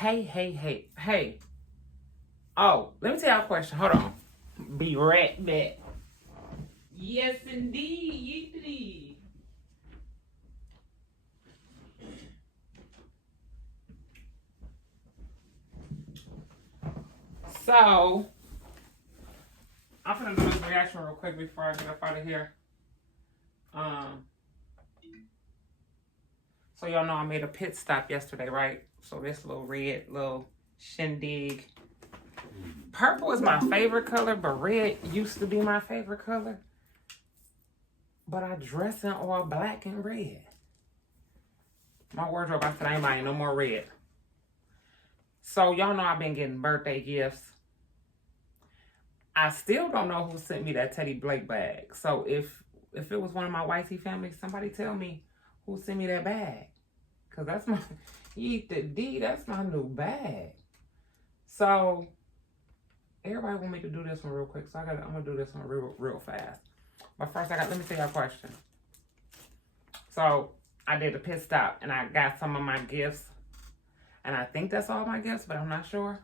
Hey. Oh, let me tell y'all a question. Hold on. Be right back. Yes, indeed. So, I'm gonna do this reaction real quick before I get up out of here. So y'all know I made a pit stop yesterday, right? So this little red, little shindig. Purple is my favorite color, but red used to be my favorite color. But I dress in all black and red. My wardrobe, I said I ain't buying no more red. So y'all know I've been getting birthday gifts. I still don't know who sent me that Teddy Blake bag. So if it was one of my YT family, somebody tell me who sent me that bag. Cause that's my that's my new bag. So everybody want me to do this one real quick. So I'm gonna do this one real fast. But first let me tell you a question. So I did a pit stop and I got some of my gifts. And I think that's all my gifts, but I'm not sure.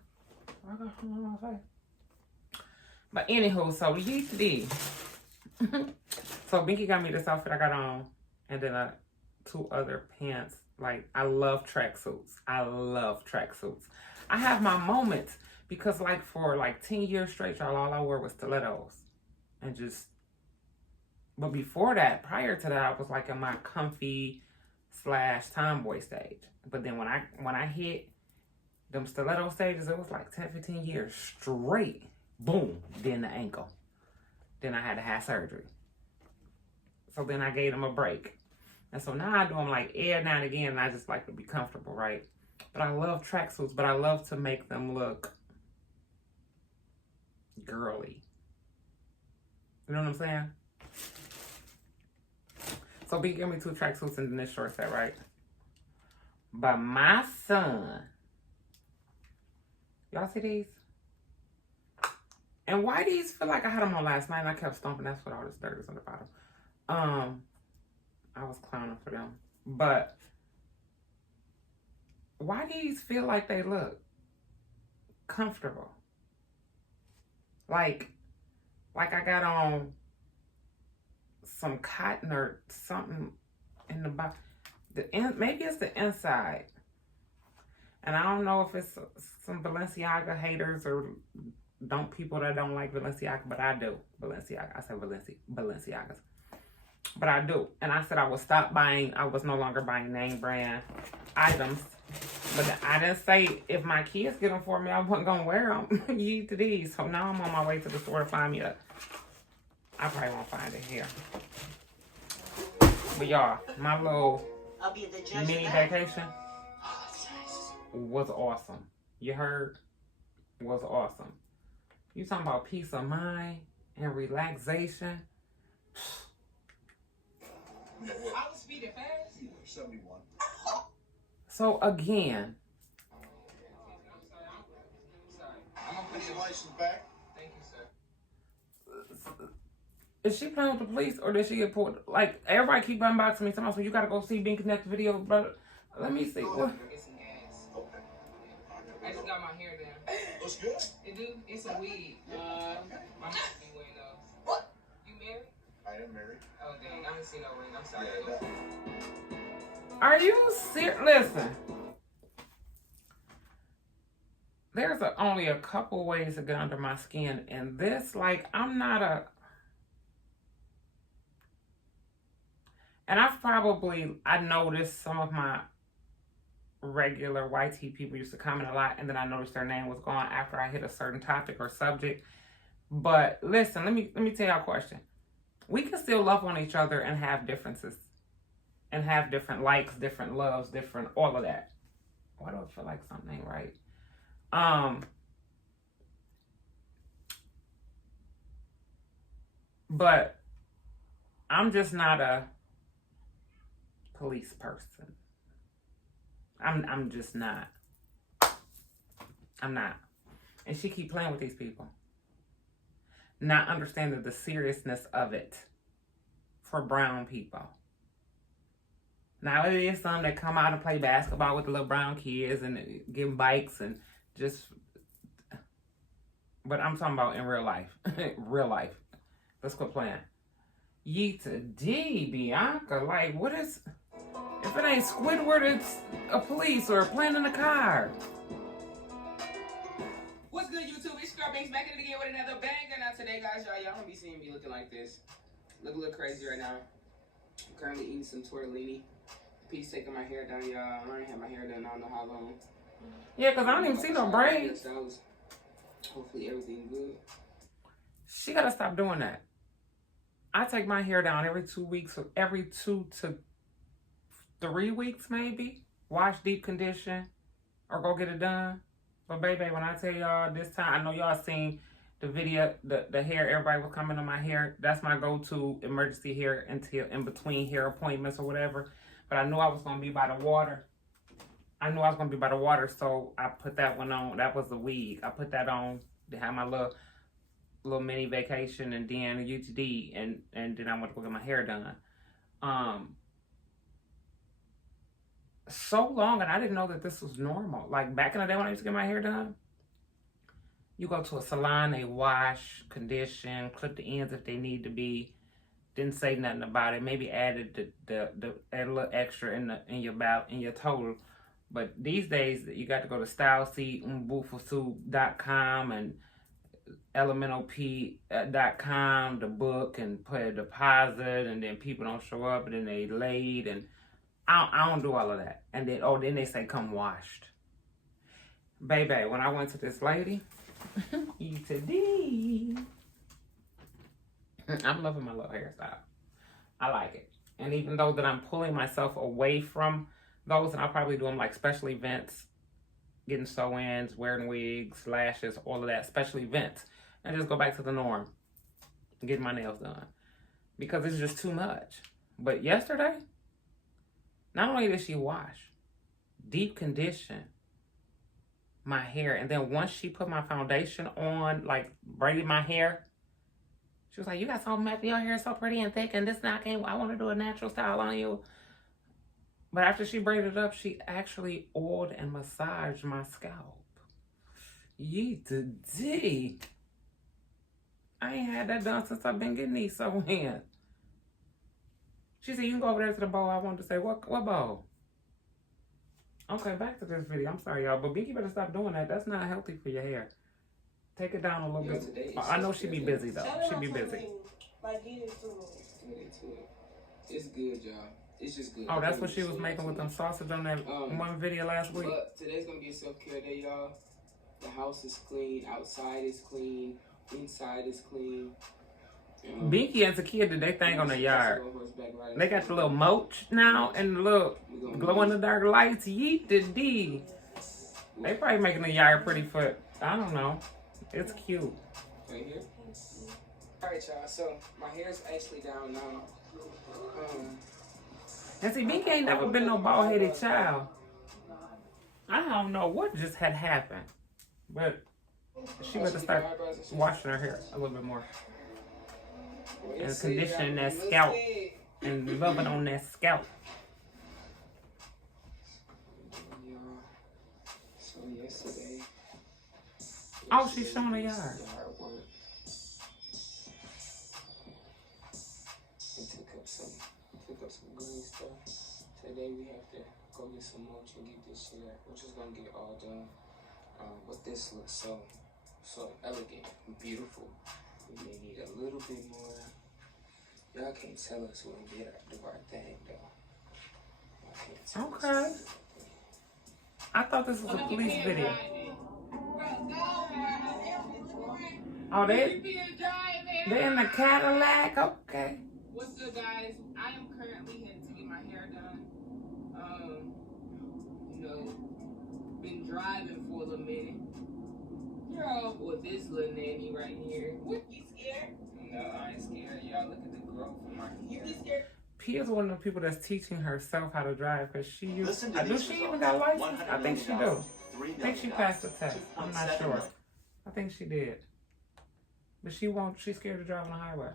But anywho, so yesterday. So Binky got me this outfit I got on. And then 2 other pants. Like, I love tracksuits. I have my moments. Because like for like 10 years straight, y'all, all I wore was stilettos. And just, but before that, prior to that, I was like in my comfy / tomboy stage. But then when I hit them stiletto stages, it was like 10, 15 years straight. Boom. Then the ankle. Then I had to have surgery. So then I gave them a break. And so now I do them like now and again, and I just like to be comfortable, right? But I love tracksuits, but I love to make them look girly. You know what I'm saying? So B gave me 2 tracksuits and then this short set, right? But my son, y'all see these? And why these feel like I had them on last night and I kept stomping. That's what all this dirt is on the bottom. I was clowning for them. But why these feel like they look comfortable? Like I got on some cotton or something in the bottom. Maybe it's the inside. And I don't know if it's some Balenciaga haters or people that don't like Balenciaga, but I do. Balenciaga. I say Balenciagas. But I do. And I said I would stop buying. I was no longer buying name brand items. But I didn't say if my kids get them for me, I wasn't going to wear them. You to these. So now I'm on my way to the store to find me I probably won't find it here. But y'all, my little mini vacation was awesome. You heard? Was awesome. You talking about peace of mind and relaxation. I was speeding fast. 71. So again. I'm gonna put your license back. Thank you, sir. Is she playing with the police or did she get pulled? Like, everybody keep unboxing me. Somebody said, you gotta go see Binks next video, brother. Let me see. What? Get some gas. Okay. I just got my hair done. Looks good. It do? It's a weed. My mom been wearing those. What? You married? I am married. Oh, dang. I didn't see no ring. I'm sorry. Yeah, Are you serious? Listen. There's only a couple ways to get under my skin. And this, like, I'm not a... And I noticed some of my regular YT people used to comment a lot. And then I noticed their name was gone after I hit a certain topic or subject. But listen, let me tell y'all a question. We can still love on each other and have differences. And have different likes, different loves, different, all of that. Why do I feel like something ain't right? But I'm just not a police person. I'm just not. I'm not. And she keep playing with these people. Not understanding the seriousness of it for brown people. Now it is some that come out and play basketball with the little brown kids and give them bikes and just. But I'm talking about in real life. Real life. Let's quit playing. Yeeta D, Bianca. Like, what is... If it ain't Squidward, it's a police or playing in a car. What's good, YouTube? It's your girl Binks back at it again with another banger. Now today, guys, y'all gonna be seeing me looking like this. Look a little crazy right now. I'm currently eating some tortellini. Pete's taking my hair down, y'all. I ain't had my hair done I don't know how long. Yeah, because I don't even see no braids. Hopefully everything good. She gotta stop doing that. I take my hair down every 2 weeks, or every 2 to 3 weeks maybe. Wash, deep condition, or go get it done. But baby, when I tell y'all this time, I know y'all seen the video, the hair, everybody was coming on my hair. That's my go-to emergency hair until in between hair appointments or whatever. But I knew I was gonna be by the water. So I put that one on. That was the wig. I put that on to have my little mini vacation and then UTD and then I went to go get my hair done. So long, and I didn't know that this was normal. Like back in the day when I used to get my hair done, you go to a salon, they wash, condition, clip the ends if they need to be. Didn't say nothing about it. Maybe added add a little extra in your total. But these days, you got to go to StyleSeat.com and elementalp.com, the book, and put a deposit, and then people don't show up, and then they late, and I don't do all of that. And then they say come washed. Baby, when I went to this lady, I'm loving my little hairstyle. I like it. And even though that I'm pulling myself away from those, and I'll probably do them like special events, getting sew-ins, wearing wigs, lashes, all of that, special events, and just go back to the norm, getting my nails done, because it's just too much. But yesterday, not only did she wash, deep condition my hair, and then once she put my foundation on, like braided my hair, she was like, "You got so much, your hair is so pretty and thick, and this and I want to do a natural style on you." But after she braided it up, she actually oiled and massaged my scalp. Yeeta D. I ain't had that done since I've been getting these sew-ins. She said, "You can go over there to the bowl." I wanted to say, what bowl? Okay, back to this video. I'm sorry, y'all, but Binky better stop doing that. That's not healthy for your hair. Take it down a little bit. I know she be busy, though. She be busy. Like, get into it. It's good, y'all. It's just good. Oh, that's what she was making with them sausage on that one video last week? But today's going to be a self-care day, y'all. The house is clean. Outside is clean. Inside is clean. Binky as a kid did they thing on the yard. They got the little mulch now and the little glow-in-the-dark lights. Yeeta D. They probably making the yard pretty for, I don't know. It's cute. Right here. Alright, y'all. So, my hair's actually down now. And see, Binky ain't never been no bald-headed child. I don't know what just had happened. But she better start washing her hair a little bit more. And conditioning that scalp. And rubbing on that scalp. So yesterday. Oh, she's showing the yard. Took up some green stuff. Today we have to go get some mulch and get this shit out. We're just gonna get it all done. But this looks so elegant and beautiful. We may need a little bit more. Y'all can't tell us when we get the right thing though. Okay. I thought this was a police video. Oh, they in the Cadillac? Okay. What's good, guys? I am currently headed to get my hair done. Been driving for a little minute. Girl, with this little nanny right here. What? You scared? No, I ain't scared. Y'all look at the growth of my hair. You be scared? Pia's one of the people that's teaching herself how to drive because she used. Do she even got a license? I think she do. I think she passed the test. I'm not sure. I think she did. But she won't. She's scared to drive on the highway.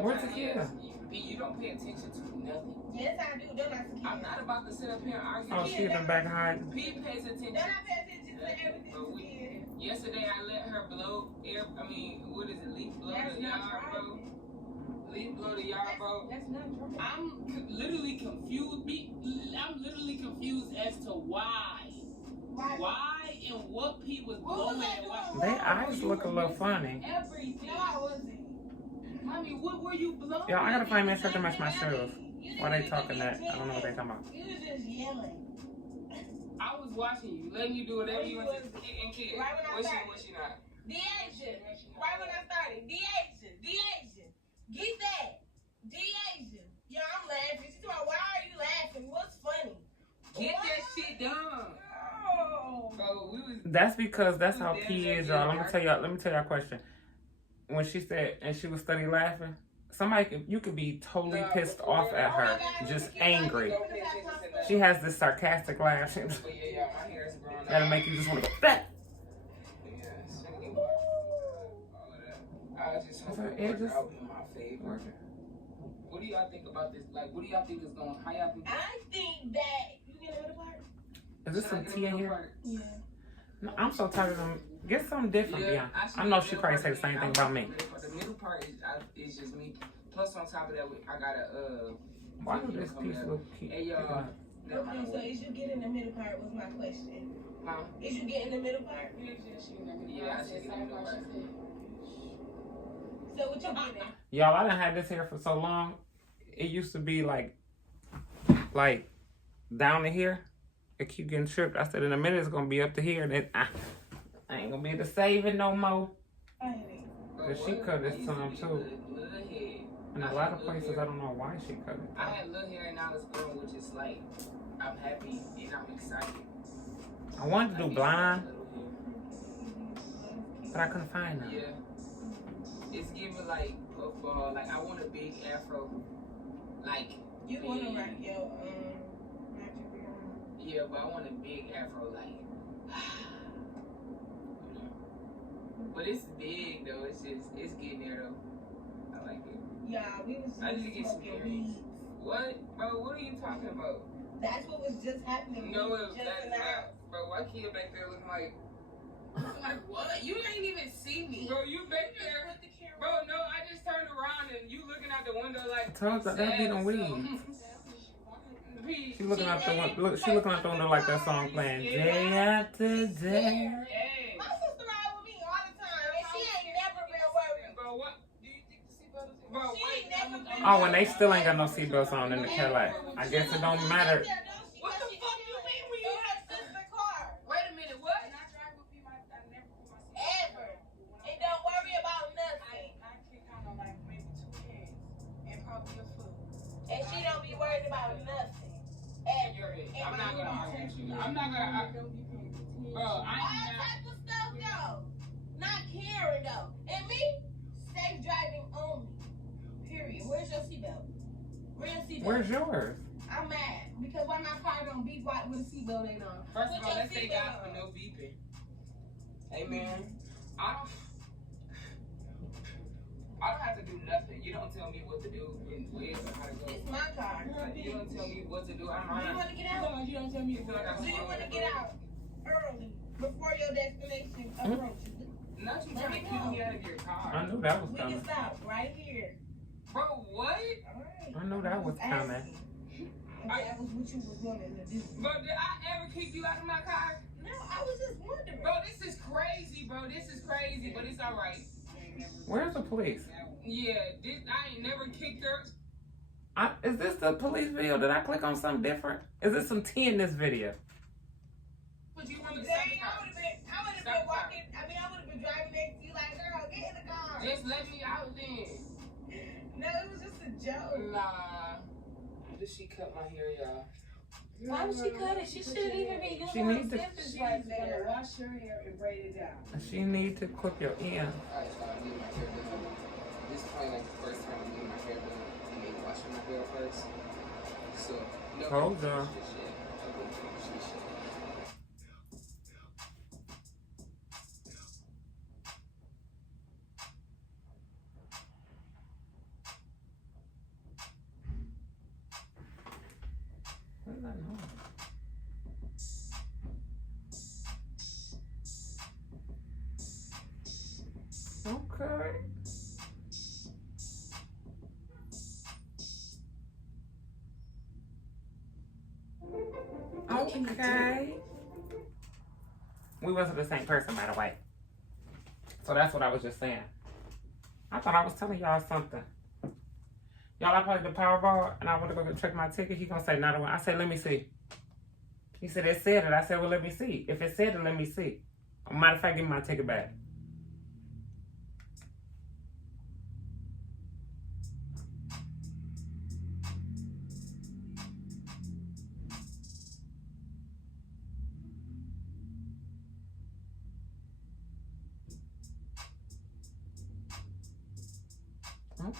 Where's Tequila? You don't pay attention to nothing. Yes, I do. Don't I, Tequila? I'm not about to sit up here and argue. Oh, she's in the back hiding. P pays attention. Don't I pay attention to everything? Yesterday I let her blow air. I mean, what is it? Leaf blow That's the yard, bro. Leaf blow the yard, bro. That's not true. I'm literally confused. I'm literally confused as to why. Why and what P was blowing and why. Their eyes look a little funny. Everything. No, I wasn't. I mean, what were you blowing? Yo, I gotta find me a shirt to match my shoes. Why they talking that? I don't know what they talking about. You was just yelling. I was watching you, letting you do whatever you want to and kid. Right when I started. Was she not? D-Asian. Right when I started. D-Asian. D-Asian. Get that. D-Asian. Yo, I'm laughing. She's like, why are you laughing? What's funny? Get that shit done. Oh. Bro, we was. That's because that's how P is, y'all. Let me tell y'all a question. When she said, and she was steady laughing, you could be totally pissed off at her, just angry. She has this sarcastic laugh. That'll make you just want to go back. I just hope it in my favor. What do y'all think about this? Like, what do y'all think is going? How y'all think? I think that you get another part. Is this some tea in here? Yeah. No, I'm so tired of them. Get something different, yeah. I know she probably said the same thing about me. The middle part is just me. Plus, on top of that, I got a. Why do this piece look cute? Hey, y'all. Okay, so is you get in the middle part was my question. Huh? Is you get in the middle part? Yeah, I should get in the middle part. So what you getting? Y'all, I done had this hair for so long. It used to be like down to here. It keep getting tripped. I said in a minute it's gonna be up to here. Then I ain't gonna be able to save it no more. Cause she cut this time too. In a lot of places, I don't know why she cut it. I had little hair and now it's growing, which is like, I'm happy and I'm excited. I wanted to do blonde, but I couldn't find them. Yeah. It's giving like football. Like, I want a big afro. Like, you want to rock your, yeah, but I want a big afro, like, but it's big though. It's getting there though. I like it. Yeah, we was just I need to get some weed. What? Bro, what are you talking about? That's what was just happening. No, just that's not. Bro, why kid back there looking like what? You ain't even see me. Bro, you back there. Bro, no, I just turned around and you looking out the window like. Tell us that be the weed. She looking out the window. Look, she looking out the window like that song playing day after day. Hey. My sister ride with me all the time, and she ain't never been worried. Bro, what? Do you think the seatbelt is? Bro, she ain't never been. Oh, and they still ain't got no seatbelts on in the Cadillac. I guess it don't matter. What the fuck you mean when you in her sister's car? Wait a minute, what? And I drive with people. I never put my seatbelt ever. And don't worry about nothing. I kick on like maybe 2 heads and probably a foot. And she don't be worried about nothing. I'm not gonna argue with you. I'm not gonna argue. Bro, all type of stuff though. Not caring though. And me, safe driving only. Period. Where's your seatbelt? Where's your seatbelt? Where's yours? I'm mad because why my car don't beep right with a seatbelt ain't on. First of all, let's thank God for no beeping. Hey man, I don't have to do nothing. You don't tell me what to do and where or how to go. It's my car. Like, you don't tell me what to do. I'm Do you want to get out? You don't tell me. Do you want to get out early before your destination approaches? Not you trying to keep me out of your car. I knew that was We coming. can stop right here. Bro, what? All right. I knew that was coming. If that was what you was wanting to do. Bro, did I ever kick you out of my car? No, I was just wondering. Bro, this is crazy, bro. This is crazy, but it's all right. Where's the police? Yeah, I ain't never kicked her. Is this the police video? Did I click on something different? Is there some tea in this video? But you want to I would have been walking. I mean, I would have been driving next to you like, girl, get in the car. Just let me out then. No, it was just a joke. Nah. Did she cut my hair, y'all? Why would she cut it? She shouldn't even be doing She needs to. She's gonna wash your hair and braid it down. She need to clip your ear. Alright, so I need my hair done. This is probably like the first time I'm getting my hair done and they washing my hair first. So, no. Hold on. Okay. We wasn't the same person, by the way. So that's what I was just saying. I thought I was telling y'all something. Y'all, I played the Powerball, and I went to go check my ticket. He gonna say not a one. I said, let me see. He said, it said it. I said, well, let me see. If it said it, let me see. Matter of fact, give me my ticket back.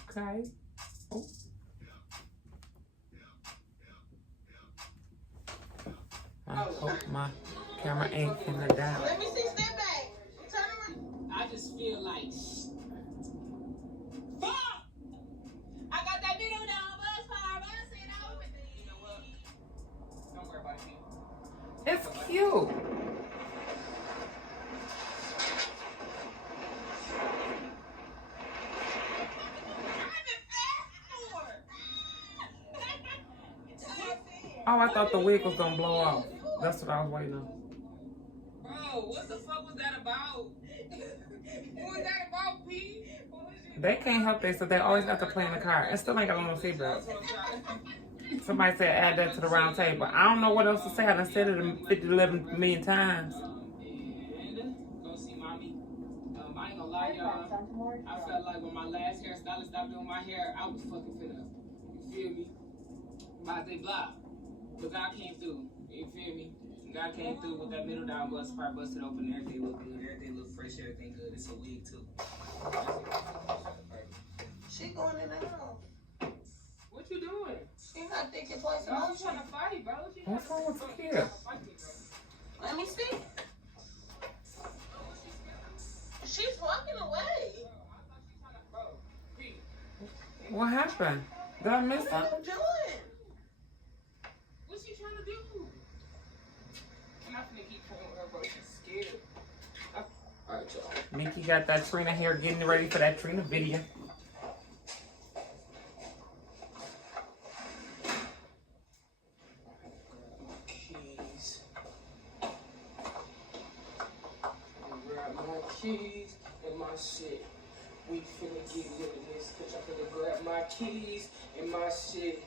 Okay. Oh. I hope my camera ain't finna die. Let me see, step back. Turn around. I just feel like fuck! I got that video down, bus car, bus it over. You know what? Don't worry about it. It's cute. Oh, I thought the wig was gonna blow off. That's what I was waiting on. Bro, what the fuck was that about? What was that about, P? They can't help it, so they always got to play in the car. And still ain't got on no seatbelt. Somebody said add that to the round table. I don't know what else to say. I done said it 50 to 11 million times. And go see mommy. I ain't gonna lie, y'all. I felt like when my last hairstylist stopped doing my hair, I was fucking finna. You feel me? About to blah. But God came through. You feel me? God came through with that middle down bust part busted open. Everything look good. Everything look fresh. Everything good. It's a wig too. She going in the house. What you doing? She not thinking twice No, about you trying to fight, bro. She What's wrong with trying to Takia? fight me, bro. Let me see. She's walking away. What happened? Did I miss What something? you doing? What's she trying to do? I'm not gonna keep pulling her, bro. She's scared. Alright, y'all. Mickey got that Trina hair getting ready for that Trina video. Keys. Grab my keys and my shit. We finna get lit in this bitch. I'm finna grab my keys and my shit.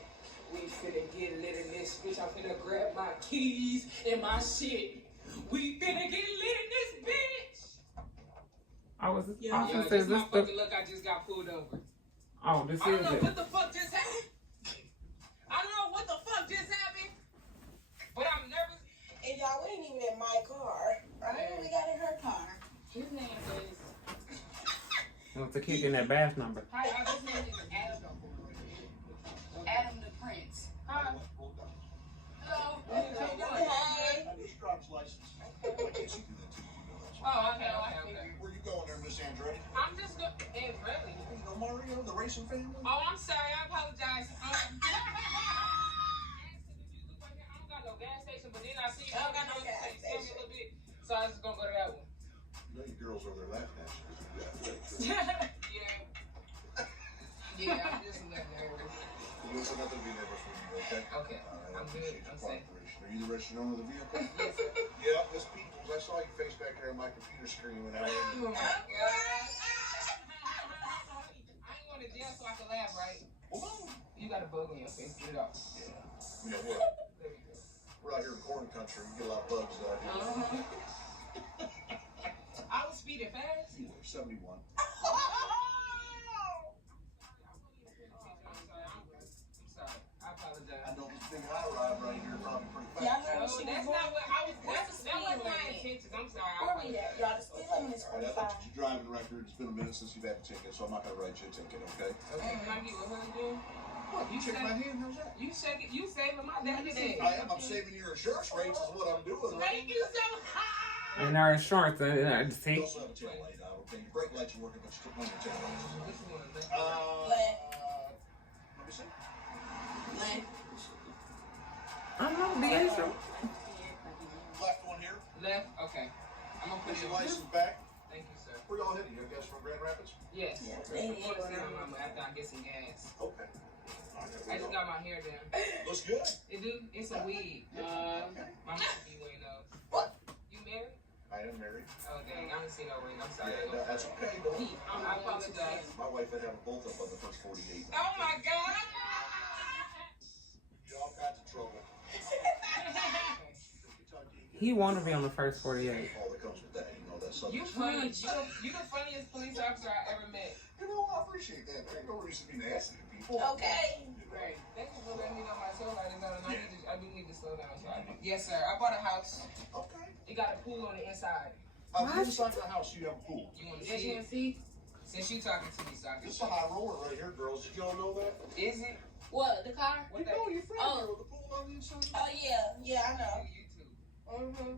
We finna get lit in this bitch. I'm finna grab my keys and my shit. We finna get lit in this bitch. I was Yo, often this says this the. motherfucker look, I just got pulled over. Oh, this I don't is know it. what the fuck just happened. I don't know what the fuck just happened. But I'm nervous. And y'all, we ain't even in my car. Right? We got in her car. His name is. What's the kick in that bath number? Hi, his name is Adam. Adam the Prince. Hi. Hello. Hey. Driver's license. I guess you do that too, you know that. Oh, okay. Where you going there, Miss Andretti? I'm just going. Really? You know Mario, the racing family? Oh, I'm sorry. I apologize. I don't got no gas station, but then I see you. I don't got no gas station. A little bit, so I was just gonna go to that one. You know your girls over there laughing at you because you got that. Yeah, I'm just a little nervous. Listen, nothing to be nervous with you, okay? Okay, All right, I'm good. I'm safe. Are you the registered owner of the vehicle? Yes, sir. Yeah, Miss Peoples. I saw your face back there on my computer screen when I was. Oh my God. I ain't going to jail so I can laugh, right? Well, You got a bug on your face. Get it off. yeah. You know what? There we go. We're out here in corn country. We get a lot of bugs out here. I was speeding fast. You were 71. I'm sorry. I apologize. I know this big high ride right here probably pretty fast. Y'all heard No, she that's was not what I was. That What's the wasn't my speed limit? intentions. I'm sorry. I Where we at? Y'all, the speed limit is All right, I 45. looked at your driving record. It's been a minute since you've had a ticket, so I'm not going to write you a ticket, okay? Okay, can I get with her again? What? You check my hand? How's that? You shake it. You saving my day today. I am. I'm saving your insurance rates is what I'm doing, right? Thank you so much. And our insurance, see? You also have a tail light out, okay? Your brake lights are working, but you took one of your tail lights. Which one? Let me see. I don't know, the intro. Left one here. Left. Okay. I'm gonna put Put it your on. license back. Thank you, sir. Where y'all headed? You guys from Grand Rapids? Yes. Yes, After I get some gas. Okay. I just got my hair done. Looks good. It do. It's a wig. My Yeah, that's okay, though. I apologize. My wife would have both of them on the first 48. Oh my God! Y'all got to trouble. He want to be on the first 48. All that comes with that, you know, that's something. You funny. You the funniest police officer I ever met. You know, I appreciate that. There ain't no reason to be nasty to people. Okay. Right. Thank you for letting me know my tail light is out, and I do need to slow down. So yes, sir. I bought a house. Okay. It got a pool on the inside. Inside the house, you have a pool. You want to see? Since you talking to me, so I can It's a high roller right here, girls. Did y'all know that? Is it? What, the car? You know your friend here with the pool on the inside? Oh, yeah. Yeah, I know. YouTube.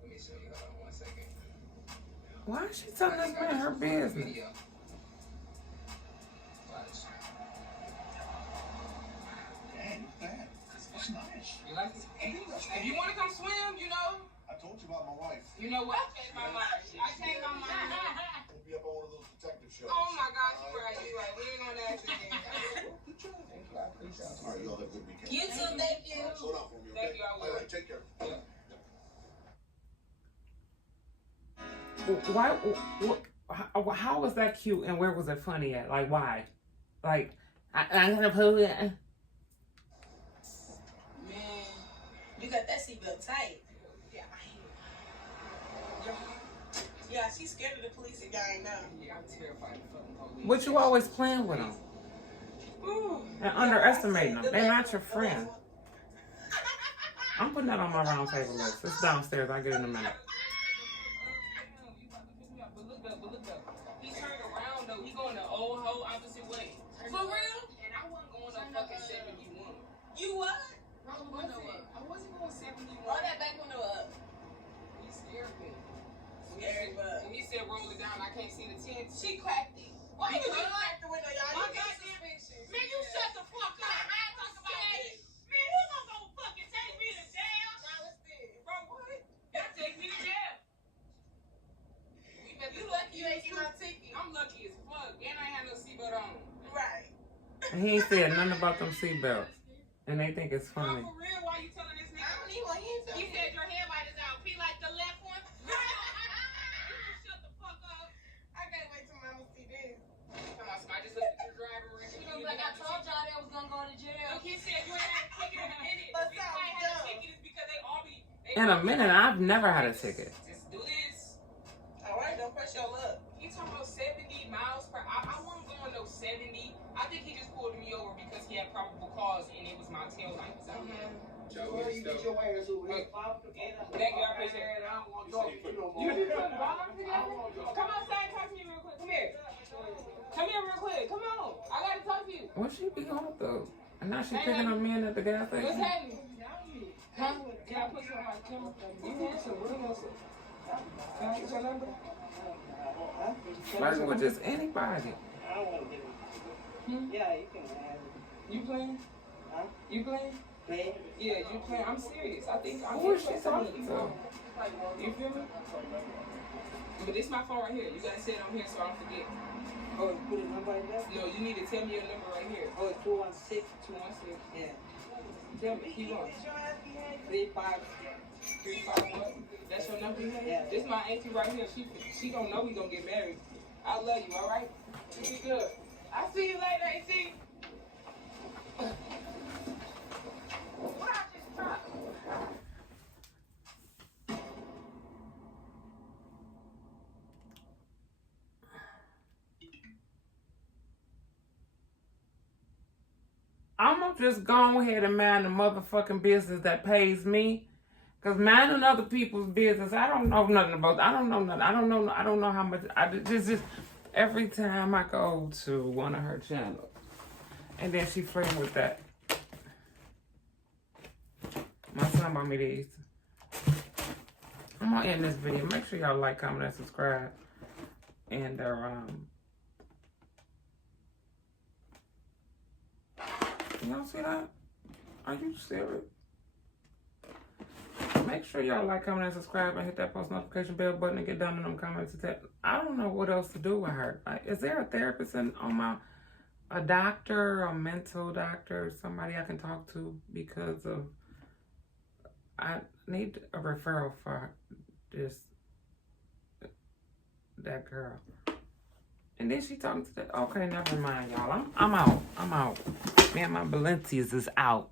Let me show you. Hold on 1 second. Why is she telling this man her business? Video. Watch. Dang, look at that. That's nice. You like it? If you want to come swim, you know. I told you about my wife. You know what? I changed my mind. We'll be up on one of those detective shows. Oh my gosh, you're right. We ain't on that again. Good job. Thank you. I appreciate it. All right, y'all have a good weekend. You too, thank you. Slow down for me, okay? Thank you, I will. All right, take care. Why? How was that cute and where was it funny at? Like, why? Like, I'm gonna put it. Man, you got that seatbelt tight. Yeah, she's scared of the police and y'all ain't know. Yeah, I'm terrified of fucking police. But you always playing with them Ooh. and underestimating them. They're not your friend. I'm putting that on my round table list. It's downstairs. I'll get it in a minute. But look up. He turned around though. He going the old hoe opposite way. For real? And I wasn't going no fucking 71. You what? I wasn't going 71. Roll that back window up. He scared me. Scary, but When he said roll it down, I can't see the tent. she cracked it. Why you Because- crack the window, y'all? My You got goddamn- suspicious. Man, you shut the fuck up. I talk about this. Man, who gonna go fucking take me to jail? Now it's this. Bro, what? That take me to jail. You lucky you ain't get no ticket. I'm lucky as fuck. And I ain't had no seatbelt on. Right. And he ain't said nothing about them seatbelts. And they think it's Bro, funny. for real, why you telling this I nigga? don't even want to hear You said your headlight is out. Be like the left one. Shut the fuck up. I can't wait till mama see this. Come on, somebody just look at your driver record. You know, like I told y'all they was gonna go to jail. Look, he said you ain't had a ticket in a minute. But The reason why I had a ticket is because they all be. In a minute, I've never had a ticket. Just do this. All right, don't press your luck. He talking about 70 miles per hour. I wasn't going no 70. I think he just pulled me over because he had probable cause and it was my tail light was out there. Well, you get your ass over here. Thank you, I appreciate it. I don't want to talk to you no more. You just put the ball on together? Come outside and talk to me real quick. Come here. Come here real quick. Come on. I gotta talk to you. What she be going through? And now she picking up men at the gas What's station. happening? Huh? Can I put you on my camera? You answer. What answer? Can I get your number? Flirting with just anybody. I don't want to get it. Yeah, you can have it. You playing? Huh? You playing? Play? Yeah, you playing. I'm serious. I think I'm Who is she talking to? You feel me? But this my phone right here. You gotta say it on here so I don't forget. Oh, you put a number like that? No, you need to tell me your number right here. Oh, 216. 216. Yeah. Tell me. Keep going. 35. 35 what? That's your number? Yeah. This my auntie right here. She don't know we gonna get married. I love you, all right? You be good. I see you later, auntie. What I just dropped? I'm gonna just go ahead and mind the motherfucking business that pays me. Cause minding other people's business, I don't know nothing about. I don't know nothing. I don't know how much. Just every time I go to one of her channels, and then she flirting with that. My son bought me these. I'm gonna end this video. Make sure y'all like, comment, and subscribe. And y'all see that? Are you serious? Make sure y'all like, comment, and subscribe, and hit that post notification bell button and get down in them comments. I don't know what else to do with her. Like, is there a therapist a doctor, a mental doctor, somebody I can talk to? Because I need a referral for that girl. And then she talking to that. Okay, never mind, y'all. I'm out. Me and my Balenciagas is out.